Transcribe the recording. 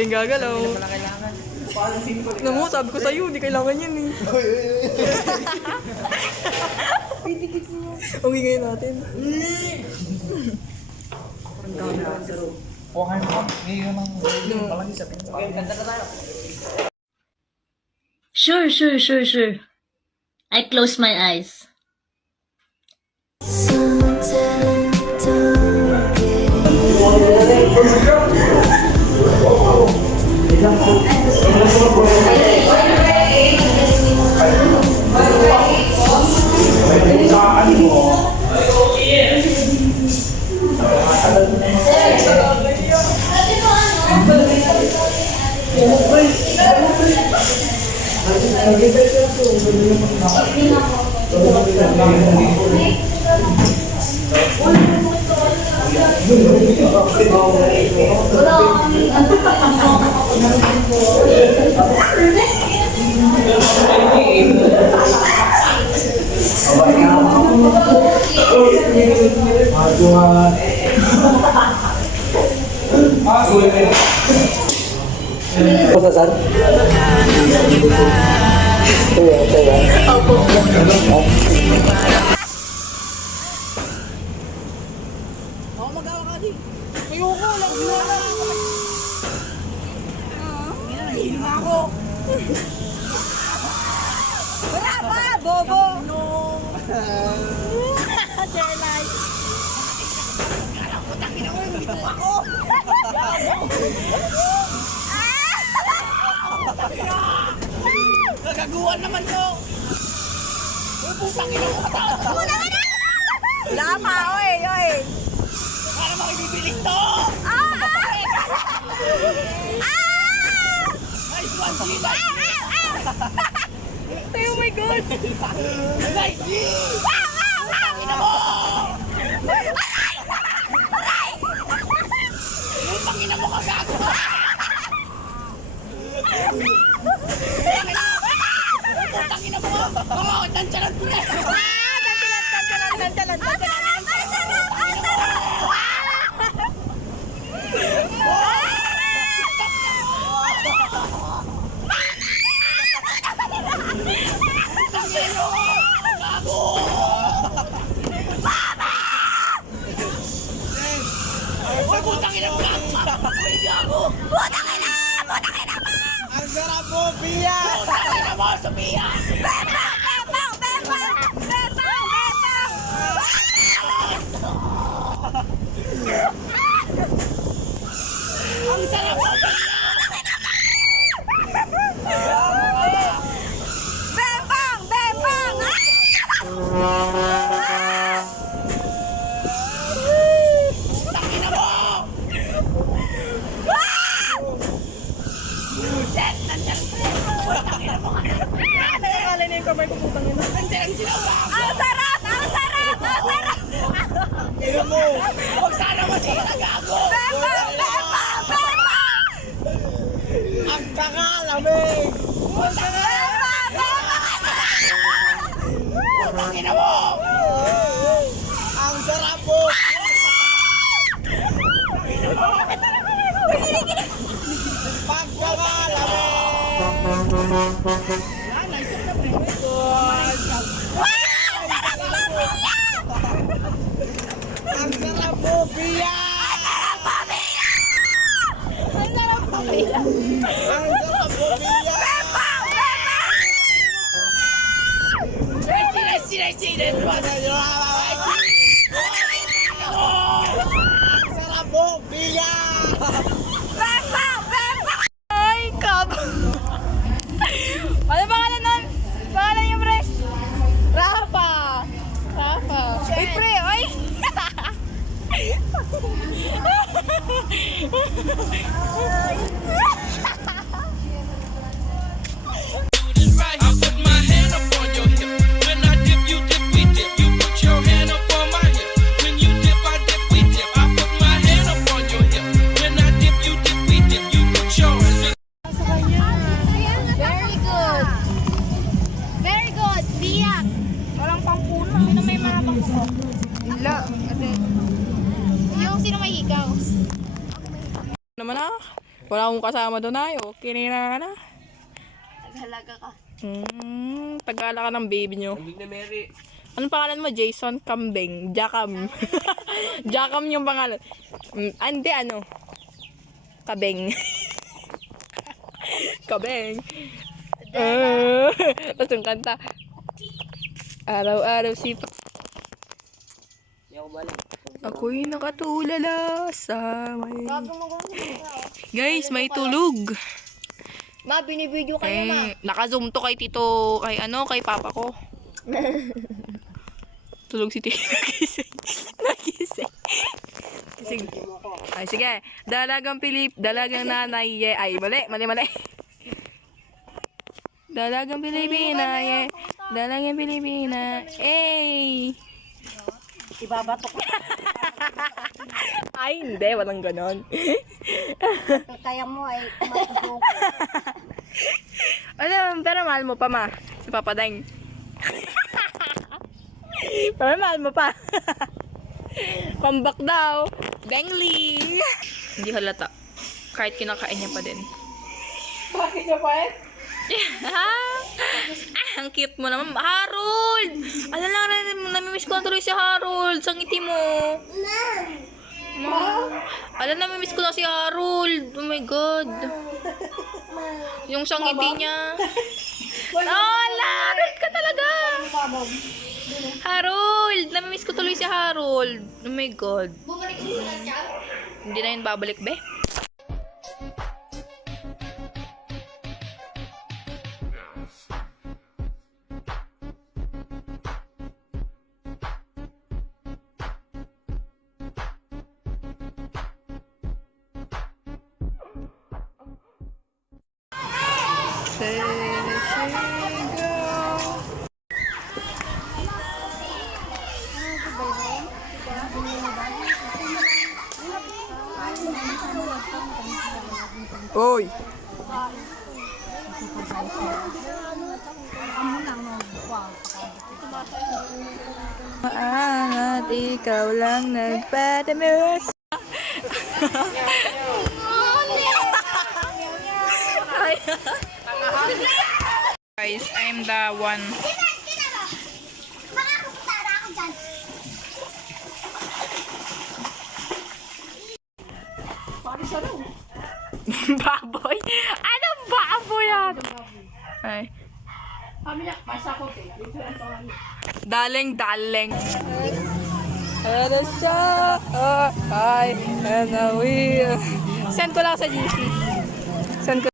kayong gagalaw. Hindi na pala kailangan. Ano mo, sabi ko sa'yo, hindi kailangan yan eh. Umingay natin. Kuha kayo mo. Ngayon ang malaki sa pinto. Okay, ganda na tayo. Sure. I close my eyes. Saan? Wala pa, bobo! Jelay! Nagaguan naman to! Putang ina mo kataas! Wala pa, oy! Para makibibilis to! Nice one, G! Ay, oh my God! Nice, G! Putang ina mo! Putang ina mo kagago! Putang ina mo! Oo, tansyalan mo na! Tantalan! Uy, putang ina mo! Uy, gago! Putang ina mo! Ang sarap mo, Pia! Putang ina mo, Sophia! Bebang! Ang sarap mo, Pia! Putang ina mo! Buset! Nandiyan mo! Putang ina mo! Nakakala na yung kamay ko, putang ina. Nandiyan sila ba? Ang sarap! Ina mo! Huwag sana masira, gago! Bebang! Ang kakalamig! Putang ina mo! Ang sarap mo! Ang sarap mo, Pia! Ang sarap mo, Pia! Sila! Ang sarap mo, Pia! Ay, kab! Ano pangalan nun? Pangalan niyo, pre? Rafa! Uy, pre, oy! I put my hand up on your hip. When I dip, you dip, we dip. You put your hand up on my hip. When you dip, I dip, we dip. I put my hand up on your hip. When I dip, you dip, we dip. You put yours. Very good. Very good. Biyak. Walang pampuno. Sino may mga pampuno? Wala. Yung sino may ikaw? Naman ah. Wala akong kasama doon ay. Okay na na. Naghalaga ka. Tagala ka ng baby nyo. Kambing na Mary. Anong pangalan mo? Jason Kambing. Jakam. Jakam yung pangalan. Hindi ano. Kabeng. Kabeng. Tapos yung kanta. Araw-araw si Hindi ako balik. ako'y nakatulala sa may... Guys, may tulog. Ma, binibidyo kayo, ma. Naka-zoom to kay tito, kay papa ko. Tulog si tito. Nagising. Sige. Ay, sige. Dalagang nanay, ay, mali. Dalagang Pilipina, Dalagang Pilipina, Ibabato ko. Ay, hindi. Walang ganon. Kaya mo ay matulog. Pero mahal mo pa, ma. Si Papa Deng. Pero mahal mo pa. Comeback daw. Bengli. Hindi halata. Kahit kinakain niya pa din. Bakit ka pa eh? Ang cute mo naman. Harold! Namimiss ko na tuloy si Harold. Sa ngiti mo. Namimiss ko na si Harold. Oh my God. Yung sa ngiti niya. Harold ka talaga. Harold! Namimiss ko tuloy si Harold. Oh my God. Bumalik ko sa tiyan. Hindi na yun babalik, be? Oy! Maangat, ikaw lang nagpadamus. Guys, I'm the one. Baboy? Anong baboy yan? Ay. Daleng. Ano siya? Ay, and we... Send ko lang sa GC. Send ko